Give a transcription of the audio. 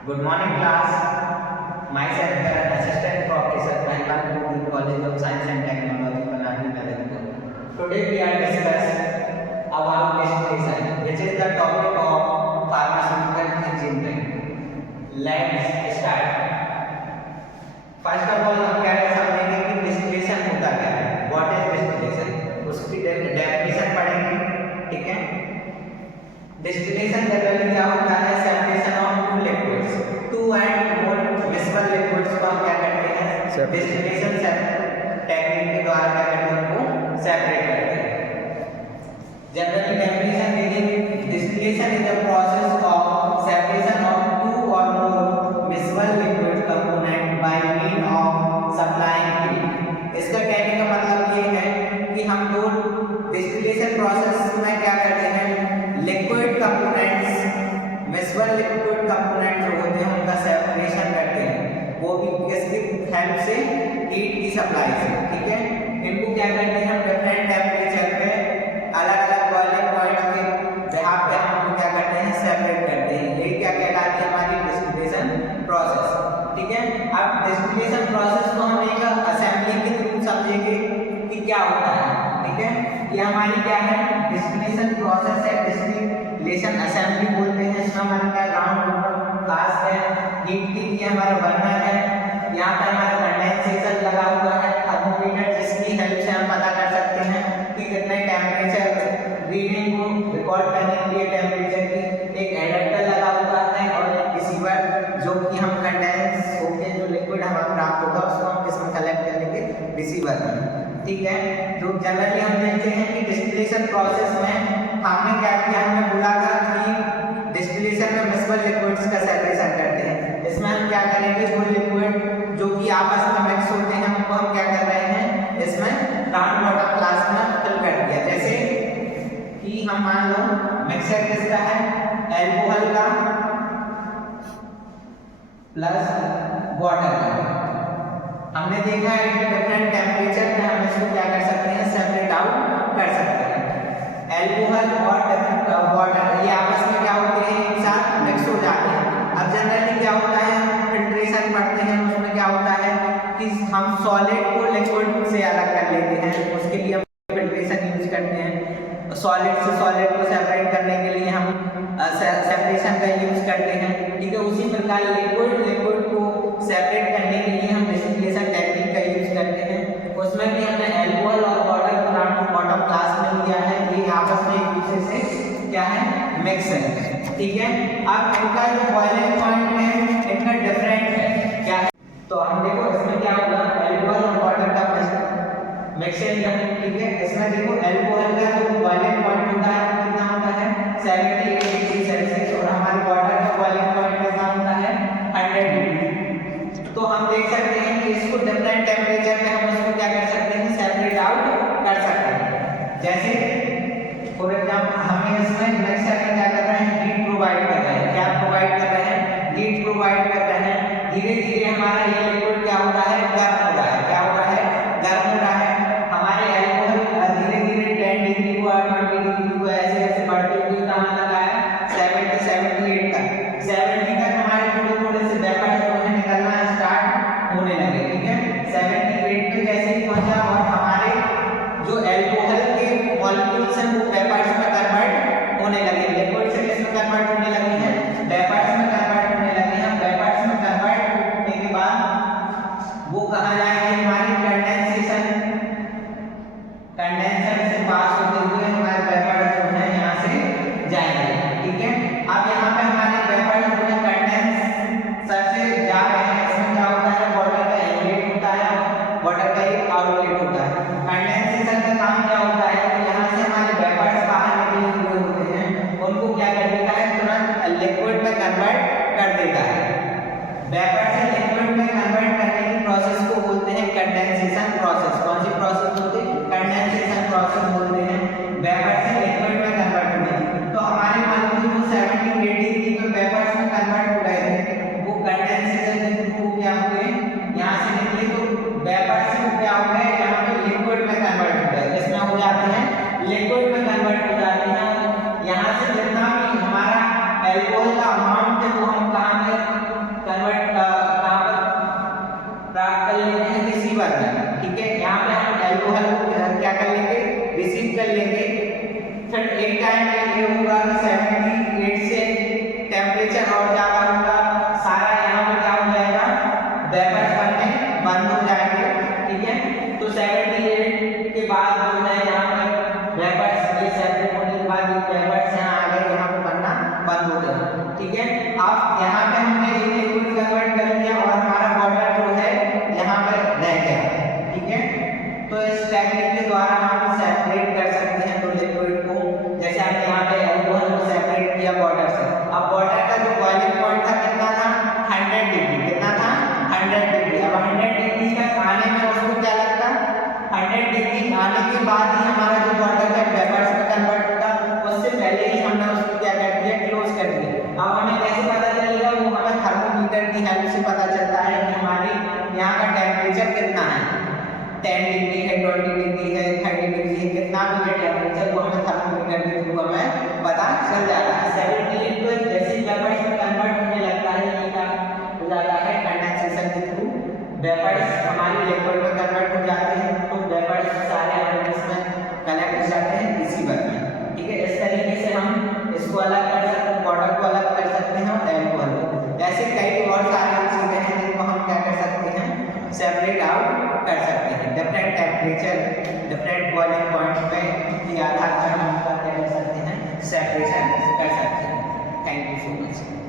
Good morning, class. Myself, an assistant professor, Welcome to the College of Science and Technology, Panadi, Nagarpur. Today we are discuss about distillation, which is the topic of pharmaceutical engineering. Let's start. First of all, हम क्या समझेंगे कि distillation होता क्या है, what is distillation, उसकी definition पढ़ेंगे, ठीक है। डिस्टिलेशन जनरली क्या होता है, separation of two liquids, two and more miscible liquids को हम क्या करते हैं, डिस्टिलेशन टेक्निक के द्वारा क्या करते हैं, उनको सेपरेट करते हैं। जनरली डेफिनेशन देखेंगे, distillation is the process of separation of two और more miscible liquid component by mean of supplying heat. इसका कहने का मतलब ये है कि हम दो डिस्टिलेशन प्रोसेस में क्या करते हैं, लिक्विड कंपोनेंट्स, मिक्सबल लिक्विड कंपोनेंट जो होते हैं उनका सेपरेशन करते हैं, वो भी किसकी हेल्प से, हीट की सप्लाई से, ठीक है। इनको क्या करते हैं, हम डिफरेंट टेम्परेचर पे अलग अलग बॉइलिंग पॉइंट के जहाँ पे हम उनको क्या करते हैं, सेपरेट करते हैं। ये क्या कहलाती है, हमारी डिस्टिलेशन प्रोसेस, ठीक है। अब डिस्टिलेशन प्रोसेस को हम एक असेंबली के थ्रू समझेंगे कि क्या होता है, ठीक है। ये हमारी क्या है, डिस्टिलेशन प्रोसेस है, डिस्टिलेशन असेंबली बोलते हैं। इसमें हमारा क्या ग्राउंड क्लास है, हीट के लिए हमारा बर्नर है, यहाँ पे हमारा कंडेंसेशन लगा हुआ है, थर्मोमीटर जिसकी हेल्प से हम पता कर सकते हैं कि कितने टेम्परेचर रीडिंग को रिकॉर्ड करने के लिए टेम्परेचर की एक एडेप्टर लगा हुआ है, और एक रिसीवर जो कि हम कंडेंस होकर जो लिक्विड हमारा प्राप्त होगा उसको हम किसमें कलेक्ट करेंगे, रिसीवर में, ठीक है। जो जनरली हम देखते हैं कि डिस्टिलेशन प्रोसेस में हमने क्या किया, हमने बोला था कि डिस्टिलेशन में मिक्सबल लिक्विड्स का सेपरेशन करते हैं। इसमें हम क्या करेंगे, वो लिक्विड जो कि आपस में मिक्स होते हैं उनको हम क्या कर रहे हैं, इसमें राउंड बॉटम क्लास में फिल कर दिया। जैसे कि हम मान लो मिक्सचर किसका है, एल्कोहल का प्लस वाटर का। हमने देखा है कि डिफरेंट टेम्परेचर में हम इसको क्या कर सकते हैं, सेपरेट आउट कर सकते हैं। एल्कोहल और वाटर ये आपस में क्या होते हैं, एक साथ मिक्स हो जाते हैं। अब जनरली क्या होता है, हम फिल्ट्रेशन पढ़ते हैं, उसमें क्या होता है कि हम सॉलिड को लिक्विड से अलग कर लेते हैं, उसके लिए हम फिल्ट्रेशन यूज करते हैं। सॉलिड से सॉलिड को सेपरेट करने के लिए हम सेपरेशन का यूज करते हैं, ठीक है। उसी प्रकार लिक्विड को सेपरेट करने के लिए हम डिस्टिलेशन टेक्निक का यूज करते हैं। उसमें भी हमने एल्कोहल और वाटर को बॉटम क्लास में लिया है, ये आपस में एक दूसरे से क्या है, मिक्स है, ठीक है। अब इनका जो बॉइलिंग पॉइंट है इनका डिफरेंट है, क्या है, तो हम देखो इसमें क्या होगा, एल्कोहल और वाटर का मिक्सचर, ठीक है। इसमें देखो एल्कोहल का जो बॉइलिंग पॉइंट होता है कितना होता है, 78 डिग्री सेल्सियस, और हमारे वाटर का बॉइलिंग पॉइंट कितना होता है, 100 डिग्री। तो हम देख सकते हैं कि इसको डिफरेंट टेम्परेचर पे हम इसको क्या कर सकते हैं, सेपरेट आउट कर सकते हैं। जैसे फॉर एग्जांपल हमें इसमें मिक्सचर में क्या कर रहे हैं, हीट प्रोवाइड कर रहे हैं, क्या प्रोवाइड कर रहे हैं, हीट प्रोवाइड कर रहे हैं। धीरे धीरे हमारा ये लिक्विड क्या हो रहा है, गर्म हो रहा है, क्या हो रहा है, गर्म हो रहा है। हमारे एल्कोहल धीरे धीरे 10 डिग्री को 20 डिग्री को ऐसे ऐसे बढ़ते हुए कहाँ तक आया, 70 78 तक, 70 तक हमारे थोड़े थोड़े से वेपर्स जो है निकलना स्टार्ट होने लगे, ठीक है। 78 पे जैसे ही पहुंचा और हमारे जो एल्कोहल के मॉलिक्यूल्स हैं वो वेपर्स में कन्वर्ट होने लगे, लिक्विड से किसमें कन्वर्ट होने लगे हैं, वेपर्स में कन्वर्ट होने लगे हैं। वेपर्स में कन्वर्ट होने के बाद वो कहाँ जाएंगे, हमारे कंडेंसर से पास होते हुए हमारे वेपर जो है यहाँ से जाएंगे, ठीक है। अब यहाँ पे हमारे वेपर जो है कंडेंसर से जा रहे हैं, इसमें क्या होता है, वाटर का इनलेट होता है, वाटर का एक आउटलेट होता है। कंडेंसेशन का काम क्या होता है, यहाँ से हमारे वेपर्स बाहर निकले हुए होते हैं, उनको क्या कर देता है, तुरंत लिक्विड में कन्वर्ट कर देता है। वेपर से लिक्विड में कन्वर्ट करने की प्रोसेस को बोलते हैं कंडेंसेशन प्रोसेस। कौन सी प्रोसेस बोलते हैं, कंडेंसेशन प्रोसेस बोलते हैं, वेपर से लिक्विड में कन्वर्ट होने। तो हमारे मॉलिक्यूल जो 70 डिग्री पे वेपर्स में कन्वर्ट हो रहे थे, वो कंडेंसेशन के थ्रू क्या हुए, यहाँ से निकले तो वेपर से क्या हो गए, यहाँ पे लिक्विड में कन्वर्ट हो गए, इसमें हो जाते हैं लिक्विड में कन्वर्ट हो जाते हैं। यहाँ से जितना भी हमारा एल्कोहल का अमाउंट है वो हम कहाँ पे अब यहाँ पे हमने एक लिक्विड कन्वर्ट कर लिया और हमारा वाटर जो है यहाँ पे रह गया, ठीक है। तो इस टेक्निक के द्वारा हम सेपरेट कर सकते हैं दो लिक्विड को। जैसे हमने यहाँ पे अल्कोहल को सेपरेट किया वाटर से। अब वाटर का जो बॉइलिंग पॉइंट था कितना था, 100 डिग्री। कितना था, 100 डिग्री। अब 100 डिग्री तक आने में उसको क्या लगता, 100 डिग्री आने के बाद ही हमारा जो वाटर है वेपर्स में कन्वर्ट होगा। उससे पहले ही हमने उसको क्या कर दिया, क्लोज कर दिया। अब हमें कैसे पता चलेगा, वो हमें थर्मोमीटर की हेल्प से पता चलता है कि हमारे यहाँ का टेम्परेचर कितना है, 10 डिग्री है, 20 डिग्री है, 30 डिग्री है, कितना भी है टेम्परेचर, वो हमें थर्मोमीटर के थ्रू हमें पता चल जाता है। 78 तो जैसे वेपर्स में कन्वर्ट होने लगता है, ये क्या हो जाता है, कंडेंसेशन के थ्रू वेपर्स हमारी लिक्विड में कन्वर्ट हो जाते हैं। तो वेपर्स सारे एलिमेंट्स में कलेक्ट हो जाते हैं रिसीवर में, ठीक है। इस तरीके से हम इसको अलग कर सकते हैं, वाटर को अलग कर सकते हैं और अल्कोहल को। ऐसे कई और सारी चीजें हैं जिनको हम क्या कर सकते हैं, सेपरेट आउट कर सकते हैं। Different temperature, different boiling points पे के आधार पर हम क्या कर सकते हैं, सेपरेशन कर सकते हैं। Thank you so much.